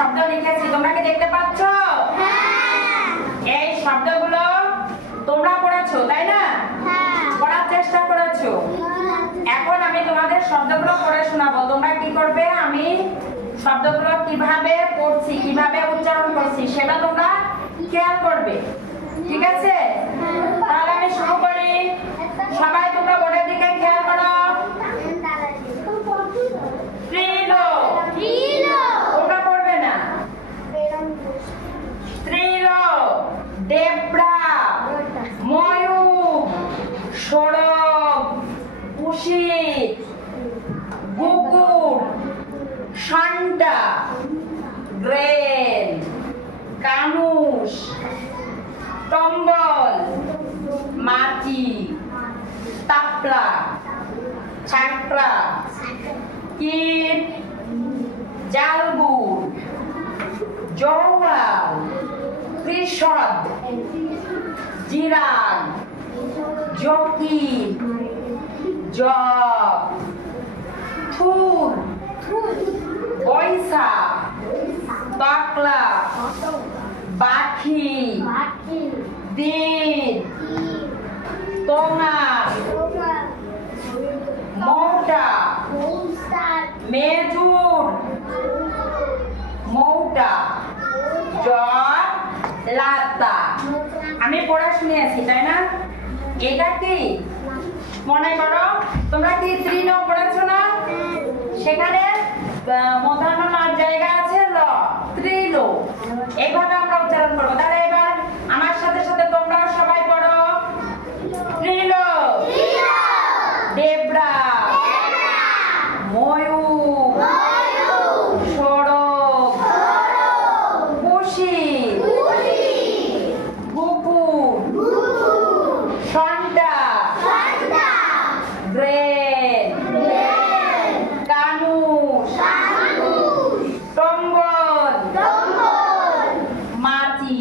শব্দ লিখেছি, তোমরা কি দেখতে পাচ্ছ? এই শব্দগুলো তোমরা পড়েছো তাই না? পড়ার চেষ্টা করেছো। এখন আমি তোমাদের শব্দগুলো পড়ে শোনাবো, তোমরা কি করবে? আমি শব্দগুলো কিভাবে পড়ছি, কিভাবে উচ্চারণ করছি সেটা তোমরা খেয়াল করবে, ঠিক আছে? তাহলে আমি শুরু করি। সবাই তোমরা বোর্ডের দিকে খেয়াল করো। ত্রিলো, তোমরা পড়বে না। ত্রিলো, দেবরা, ময়ূর, সরব, কুশিত, কুকুর, শান্তা, গ্রেন, কানুষ, টম্বল, মাটি, তাপলা, ছাকরা, কীট, জালবুর, জওয়াল, কৃষদ, জিরাগ, জকি, জগ, থুর, বৈশা, বাকলা, বাকি, দিন, তোঙা, মৌটা, মেজুর, মৌটা, জ্বর, লাতা। আমি পড়া শুনিয়েছি তাই না? এটা কি মনে করো? তোমরা কি ত্রিলো পড়েছো না? সেখানে মধ্যাহ্ন নার জায়গা আছে ল, ত্রিলো। এইভাবে আমরা উচ্চারণ করবো। তাহলে এবার আমার সাথে সাথে তোমরাও সবাই পড়ো। ত্রিলো, দেবরা, ময়ূর, সরব, কুশিত, কুকুর, শান্তা, গ্রেন, কানুষ, টম্বল, মাটি,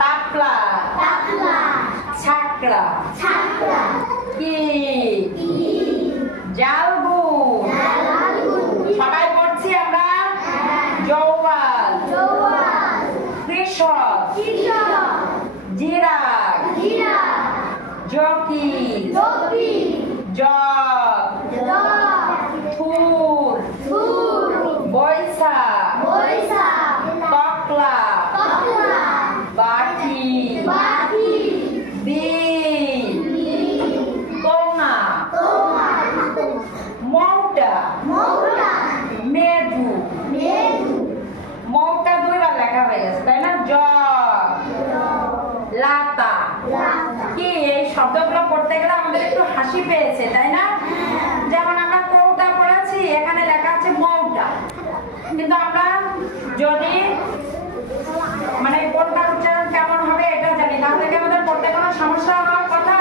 তাপলা, ছাকরা, কীট, জালবুর। সবাই পড়ছি আমরা। জওয়াল, কৃষক, জিরাগ, জকি, জগ, থুর, বৈশা, তকলা, বাকি, দিন, তোঙা, মৌটা, মেজু। মৌটা দুইবার লেখা হয়ে গেছে তাই না? জগ, লাতা। কি এই শব্দগুলো পড়তে গেলে আমাদের একটু হাসি পেয়েছে তাই না? যেমন আমরা কৌটা পড়েছি, এখানে লেখা আছে মৌটা, কিন্তু আমরা যদি মানে কোনটার উচ্চারণ কেমন হবে এটা জানি, তাহলে কি আমাদের পড়তে কোনো সমস্যা হওয়ার কথা?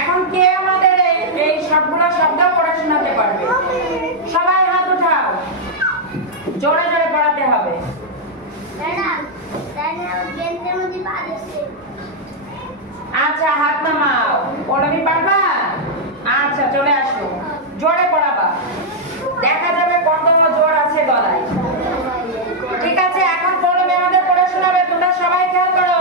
এখন কে আমাদের এই সবগুলো শব্দ পড়ে শোনাতে পারবে? সবাই হাত উঠাও, জোরে জোরে পড়াতে হবে। আচ্ছা হাত নামাও, পড়াবি পারবা? আচ্ছা চলে আসো, জোরে পড়াবা, দেখা যাবে কত জোর আছে গলায়। ঠিক আছে, এখন পড়বে, আমাদের পড়ে শোনাবে, তোমরা সবাই খেয়াল করো।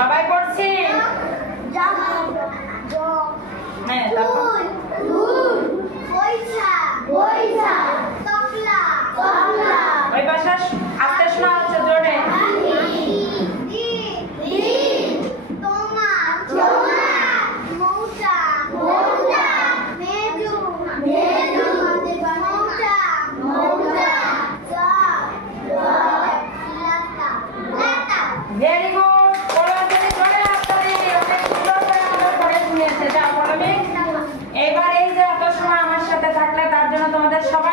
সবাই পড়ছি? হ্যাঁ, ওই ভাষা আস্তে শোনা হচ্ছে জোরে। তোমার তোমাদের সবাই